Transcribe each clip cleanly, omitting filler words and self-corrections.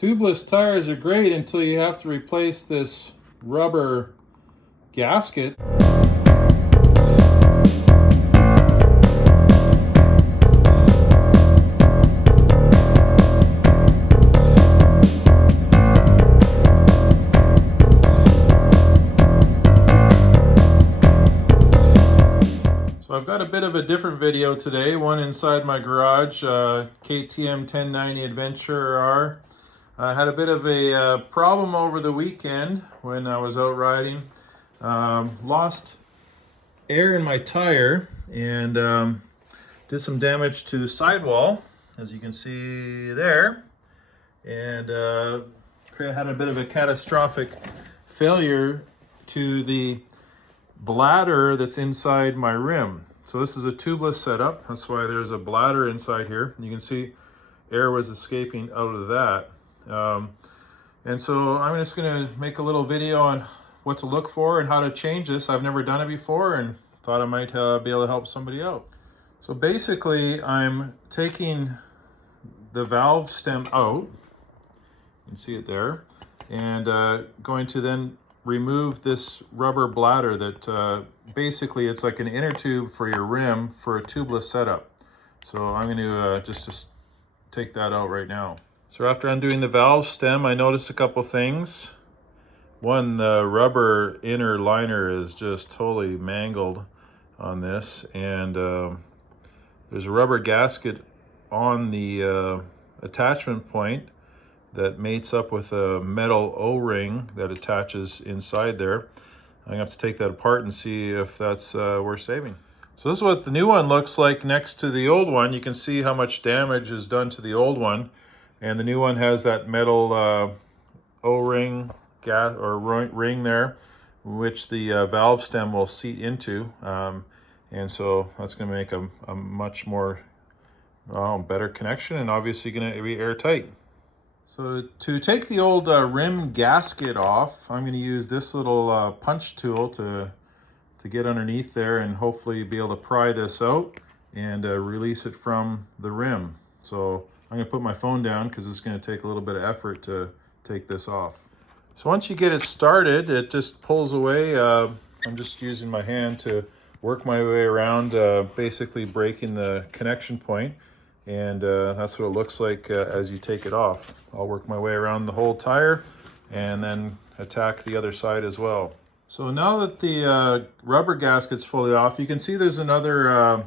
Tubeless tires are great until you have to replace this rubber gasket. So I've got a bit of a different video today, one inside my garage, KTM 1090 Adventure R. I had a bit of a problem over the weekend when I was out riding. Lost air in my tire and did some damage to sidewall, as you can see there, and had a bit of a catastrophic failure to the bladder that's inside my rim. So this is a tubeless setup. That's why there's a bladder inside here. You can see air was escaping out of that. And so I'm just going to make a little video on what to look for and how to change this. I've never done it before and thought I might be able to help somebody out. So basically I'm taking the valve stem out, you can see it there, and going to then remove this rubber bladder that basically it's like an inner tube for your rim for a tubeless setup. So I'm going to just take that out right now. So after undoing the valve stem, I noticed a couple things. One, the rubber inner liner is just totally mangled on this, and there's a rubber gasket on the attachment point that mates up with a metal O-ring that attaches inside there. I'm gonna have to take that apart and see if that's worth saving. So this is what the new one looks like next to the old one. You can see how much damage is done to the old one. And the new one has that metal O-ring ring there, which the valve stem will seat into. And so that's going to make a much more better connection, and obviously going to be airtight. So to take the old rim gasket off, I'm going to use this little punch tool to get underneath there and hopefully be able to pry this out and release it from the rim. So I'm going to put my phone down because it's going to take a little bit of effort to take this off. So once you get it started, it just pulls away. I'm just using my hand to work my way around, basically breaking the connection point. And that's what it looks like as you take it off. I'll work my way around the whole tire and then attack the other side as well. So now that the rubber gasket's fully off, you can see there's another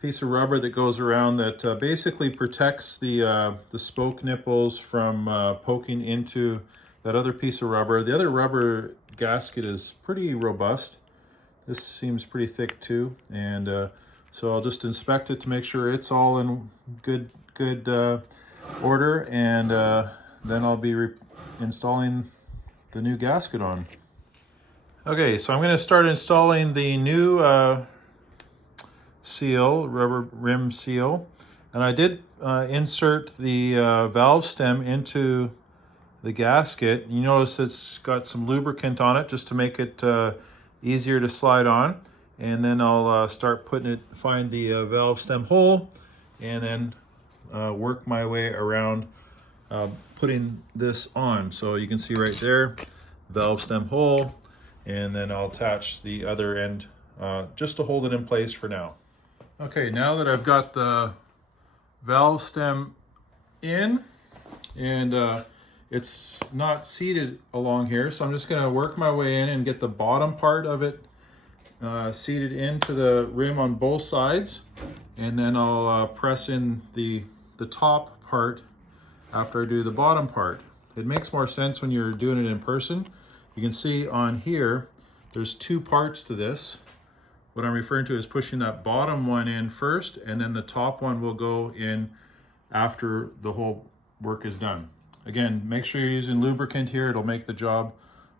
piece of rubber that goes around that basically protects the spoke nipples from poking into that other piece of rubber. The other rubber gasket is pretty robust. This seems pretty thick too, and so I'll just inspect it to make sure it's all in good order, and then I'll be installing the new gasket on. Okay, so I'm going to start installing the new rubber rim seal, and I did insert the valve stem into the gasket. You notice it's got some lubricant on it just to make it easier to slide on, and then I'll find the valve stem hole, and then work my way around putting this on. So you can see right there, valve stem hole, and then I'll attach the other end just to hold it in place for now. Okay, now that I've got the valve stem in, and it's not seated along here, so I'm just going to work my way in and get the bottom part of it seated into the rim on both sides, and then I'll press in the top part after I do the bottom part. It makes more sense when you're doing it in person. You can see on here there's two parts to this. What I'm referring to is pushing that bottom one in first, and then the top one will go in after the whole work is done. Again, make sure you're using lubricant here. It'll make the job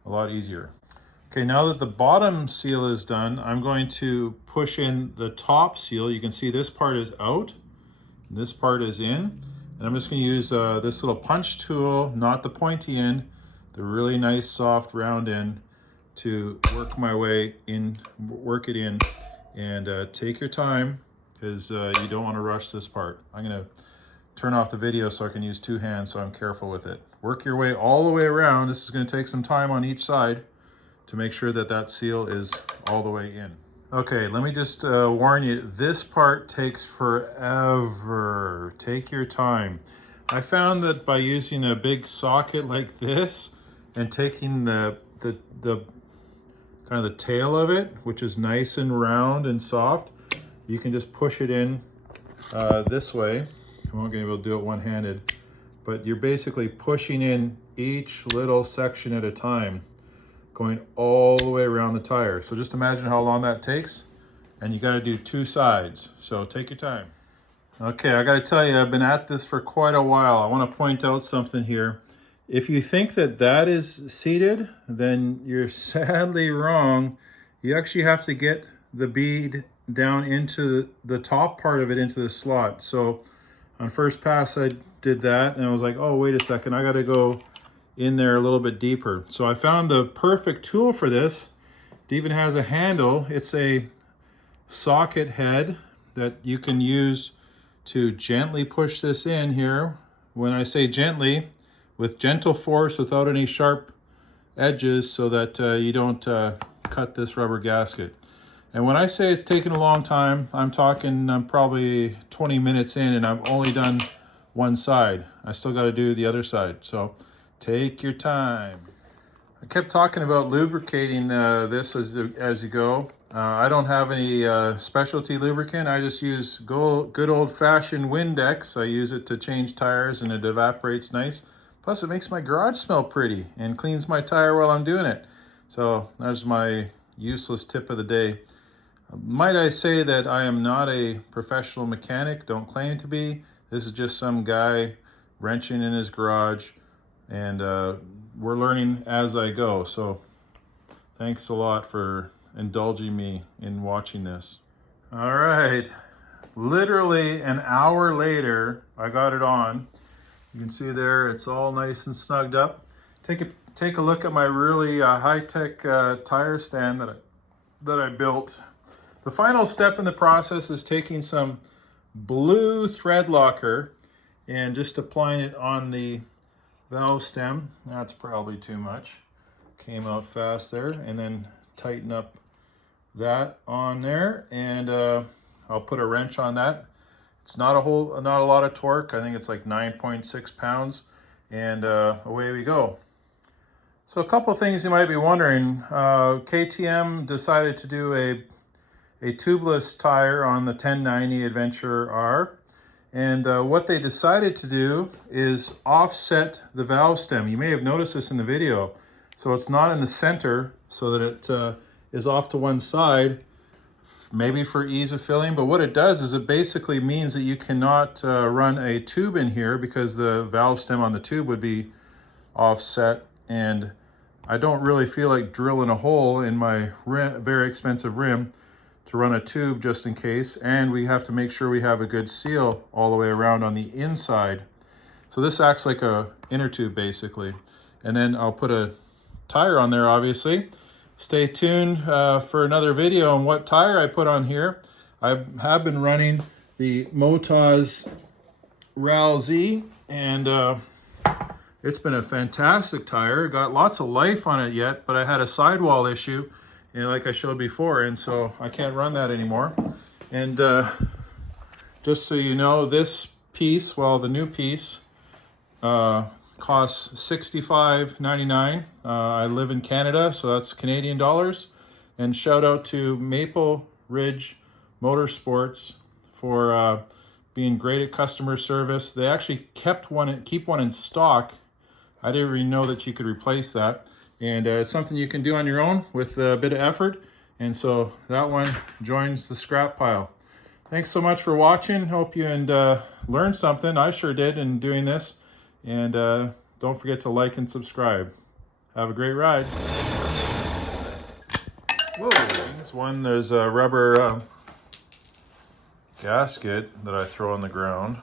a lot easier. Okay, now that the bottom seal is done, I'm going to push in the top seal. You can see this part is out, and this part is in. And I'm just going to use this little punch tool, not the pointy end, the really nice soft round end, to work my way in, work it in, and take your time, because you don't want to rush this part. I'm going to turn off the video so I can use two hands, so I'm careful with it. Work your way all the way around. This is going to take some time on each side to make sure that that seal is all the way in. Okay, let me just warn you, this part takes forever. Take your time. I found that by using a big socket like this and taking the kind of the tail of it, which is nice and round and soft, you can just push it in this way. I won't be able to do it one-handed, but you're basically pushing in each little section at a time, going all the way around the tire. So just imagine how long that takes, and you got to do two sides. So take your time. Okay, I got to tell you, I've been at this for quite a while. I want to point out something here. If you think that that is seated, then you're sadly wrong. You actually have to get the bead down into the top part of it into the slot. So on first pass I did that, and I was like, oh, wait a second, I got to go in there a little bit deeper. So I found the perfect tool for this. It even has a handle. It's a socket head that you can use to gently push this in here. When I say gently, with gentle force, without any sharp edges, so that you don't cut this rubber gasket. And when I say it's taken a long time, I'm talking probably 20 minutes in, and I've only done one side. I still got to do the other side, so take your time. I kept talking about lubricating this as you go. I don't have any specialty lubricant. I just use good old-fashioned Windex. I use it to change tires, and it evaporates nice. Plus, it makes my garage smell pretty and cleans my tire while I'm doing it. So there's my useless tip of the day. Might I say that I am not a professional mechanic, don't claim to be. This is just some guy wrenching in his garage, and we're learning as I go. So thanks a lot for indulging me in watching this. All right, literally an hour later, I got it on. You can see there, it's all nice and snugged up. Take a look at my really high-tech tire stand that I built. The final step in the process is taking some blue thread locker and just applying it on the valve stem. That's probably too much. Came out fast there. And then tighten up that on there, and I'll put a wrench on that. It's not a lot of torque. I think it's like 9.6 pounds, and away we go. So a couple things you might be wondering. KTM decided to do a tubeless tire on the 1090 Adventure R, and what they decided to do is offset the valve stem. You may have noticed this in the video. So it's not in the center, so that it is off to one side, maybe for ease of filling. But what it does is it basically means that you cannot run a tube in here, because the valve stem on the tube would be offset, and I don't really feel like drilling a hole in my very expensive rim to run a tube just in case. And we have to make sure we have a good seal all the way around on the inside. So this acts like a inner tube basically. And then I'll put a tire on there, obviously. Stay tuned for another video on what tire I put on here. I have been running the Motaz RAL Z, and it's been a fantastic tire. Got lots of life on it yet, but I had a sidewall issue, and like I showed before, and so I can't run that anymore. And just so you know, this piece, well, the new piece, costs $65.99. I live in Canada, so that's Canadian dollars. And shout out to Maple Ridge Motorsports for being great at customer service. They actually keep one in stock. I didn't even know that you could replace that. And it's something you can do on your own with a bit of effort. And so that one joins the scrap pile. Thanks so much for watching. Hope you learned something. I sure did in doing this. And don't forget to like and subscribe. Have a great ride. Whoa, this one, there's a rubber gasket that I throw on the ground.